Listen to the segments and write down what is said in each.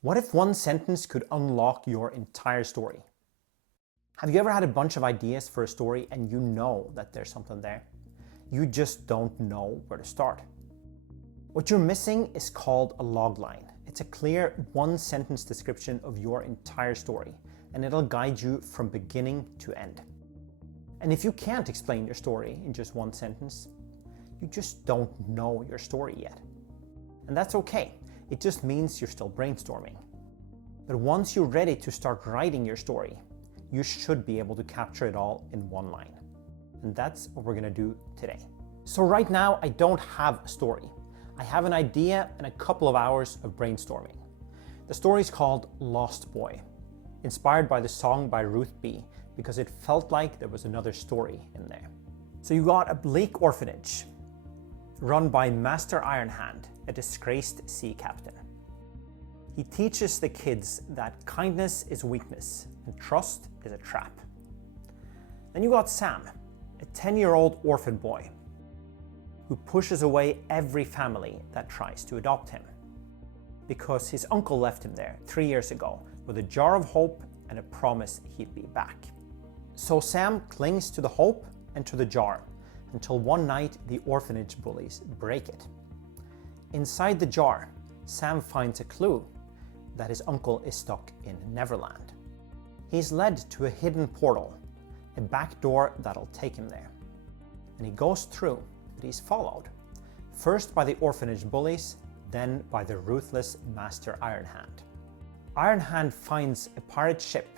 What if one sentence could unlock your entire story? Have you ever had a bunch of ideas for a story and you know that there's something there? You just don't know where to start. What you're missing is called a logline. It's a clear one-sentence description of your entire story, and it'll guide you from beginning to end. And if you can't explain your story in just one sentence, you just don't know your story yet. And that's okay. It just means you're still brainstorming. But once you're ready to start writing your story, you should be able to capture it all in one line. And that's what we're going to do today. So right now, I don't have a story. I have an idea and a couple of hours of brainstorming. The story is called Lost Boy, inspired by the song by Ruth B, because it felt like there was another story in there. So you got a bleak orphanage run by Master Ironhand, a disgraced sea captain. He teaches the kids that kindness is weakness and trust is a trap. Then you got Sam, a 10-year-old orphan boy who pushes away every family that tries to adopt him because his uncle left him there 3 years ago with a jar of hope and a promise he'd be back. So Sam clings to the hope and to the jar until one night the orphanage bullies break it. Inside the jar, Sam finds a clue that his uncle is stuck in Neverland. He's led to a hidden portal, a back door that'll take him there. And he goes through, but he's followed, first by the orphanage bullies, then by the ruthless Master Ironhand. Ironhand finds a pirate ship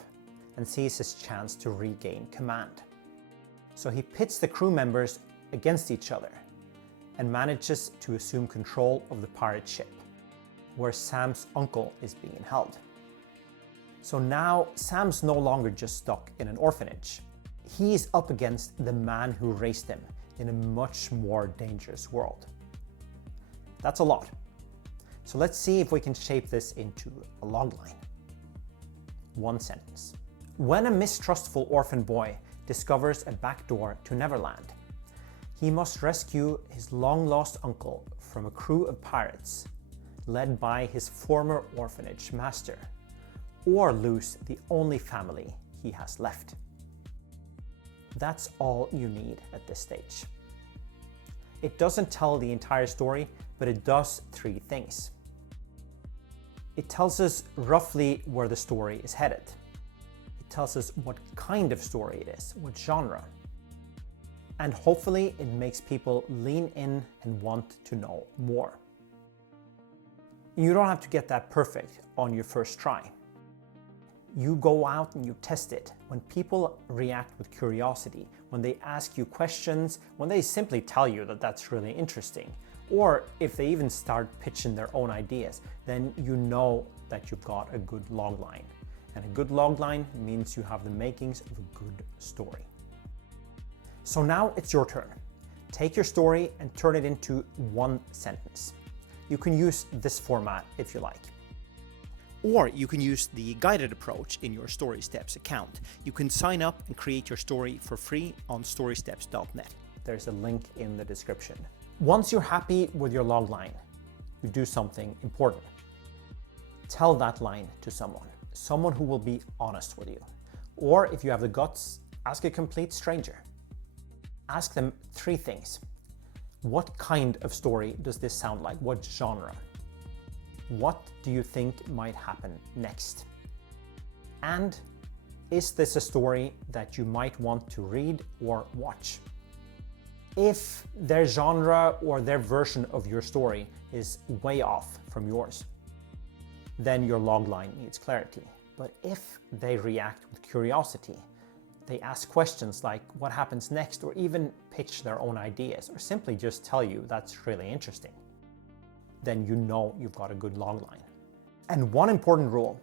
and sees his chance to regain command. So he pits the crew members against each other and manages to assume control of the pirate ship, where Sam's uncle is being held. So now Sam's no longer just stuck in an orphanage. He is up against the man who raised him in a much more dangerous world. That's a lot. So let's see if we can shape this into a logline. One sentence. When a mistrustful orphan boy discovers a back door to Neverland, he must rescue his long-lost uncle from a crew of pirates led by his former orphanage master, or lose the only family he has left. That's all you need at this stage. It doesn't tell the entire story, but it does three things. It tells us roughly where the story is headed. It tells us what kind of story it is, what genre. And hopefully it makes people lean in and want to know more. You don't have to get that perfect on your first try. You go out and you test it. When people react with curiosity, when they ask you questions, when they simply tell you that that's really interesting, or if they even start pitching their own ideas, then you know that you've got a good logline. And a good logline means you have the makings of a good story. So now it's your turn. Take your story and turn it into one sentence. You can use this format if you like. Or you can use the guided approach in your StorySteps account. You can sign up and create your story for free on StorySteps.net. There's a link in the description. Once you're happy with your logline, you do something important. Tell that line to someone who will be honest with you. Or if you have the guts, ask a complete stranger. Ask them three things. What kind of story does this sound like? What genre? What do you think might happen next? And is this a story that you might want to read or watch? If their genre or their version of your story is way off from yours, then your logline needs clarity. But if they react with curiosity, they ask questions like what happens next, or even pitch their own ideas, or simply just tell you that's really interesting, then you know you've got a good logline. And one important rule,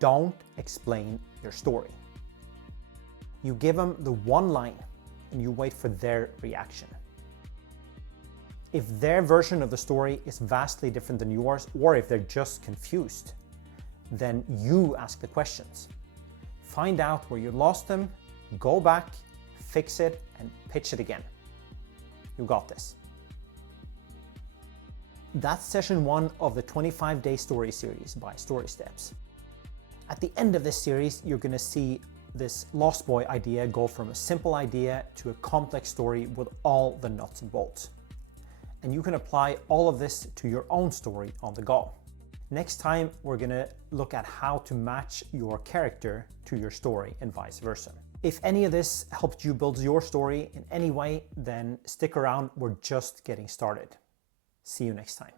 don't explain your story. You give them the one line and you wait for their reaction. If their version of the story is vastly different than yours, or if they're just confused, then you ask the questions. Find out where you lost them, go back, fix it, and pitch it again. You got this. That's session 1 of the 25-day story series by StorySteps. At the end of this series, you're going to see this Lost Boy idea go from a simple idea to a complex story with all the nuts and bolts. And you can apply all of this to your own story on the go. Next time, we're going to look at how to match your character to your story and vice versa. If any of this helped you build your story in any way, then stick around. We're just getting started. See you next time.